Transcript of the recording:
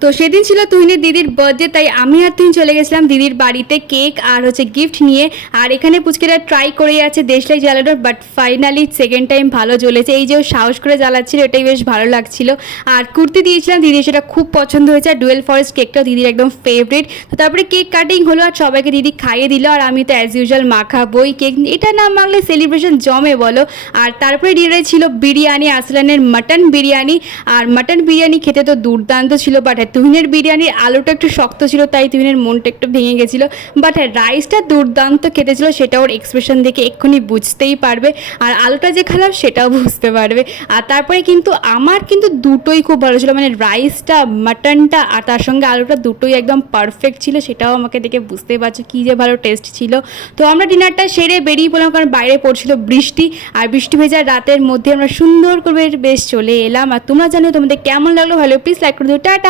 তো সেদিন ছিল তুহিনের দিদির বার্থডে, তাই আমি আর তুহিন চলে গেছিলাম দিদির বাড়িতে কেক আর গিফট নিয়ে। আর এখানে পুচকেরা ট্রাই করে যাচ্ছে দেশলাই জ্বালানোর, বাট ফাইনালি সেকেন্ড টাইম ভালো জ্বলেছে। এই যে ও সাহস করে জ্বালাচ্ছিল, এটাই বেশ ভালো লাগছিল। আর কুর্তি দিয়েছিলাম দিদি, সেটা খুব পছন্দ হয়েছে। আর ডুয়েল ফরেস্ট কেকটাও দিদির একদম ফেভারিট। তো তারপরে কেক কাটিং হলো আর সবাইকে দিদি খাইয়ে দিল। আর আমি তো অ্যাজ ইউজুয়াল মাখাবই কেক, এটা না মাখলে সেলিব্রেশন জমে বলো। আর তারপরে ডিনারে ছিল বিরিয়ানি, আসলানের মাটন বিরিয়ানি। আর মাটন বিরিয়ানি খেতে তো দুর্দান্ত ছিল, বাট তুহিনের বিরিয়ানির আলুটা একটু শক্ত ছিল, তাই তুহিনের মনটা একটু ভেঙে গেছিলো। বাট রাইসটা দুর্দান্ত খেতে ছিল, সেটা ওর এক্সপ্রেশন দেখে এক্ষুনি বুঝতেই পারবে। আর আলুটা যে খারাপ সেটাও বুঝতে পারবে। আর তারপরে কিন্তু আমার কিন্তু দুটোই খুব ভালো ছিল, মানে রাইসটা, মাটনটা আর তার সঙ্গে আলুটা দুটোই একদম পারফেক্ট ছিল। সেটাও আমাকে দেখে বুঝতেই পারছো কী যে ভালো টেস্ট ছিল। তো আমরা ডিনারটা সেরে বেরিয়ে পড়লাম, কারণ বাইরে পড়ছিল বৃষ্টি। আর বৃষ্টি ভেজা রাতের মধ্যে আমরা সুন্দর করে বেশ চলে এলাম। আর তোমরা জানো তোমাদের কেমন লাগলো, ভালো প্লিজ লাইক করে দিও। টাটা।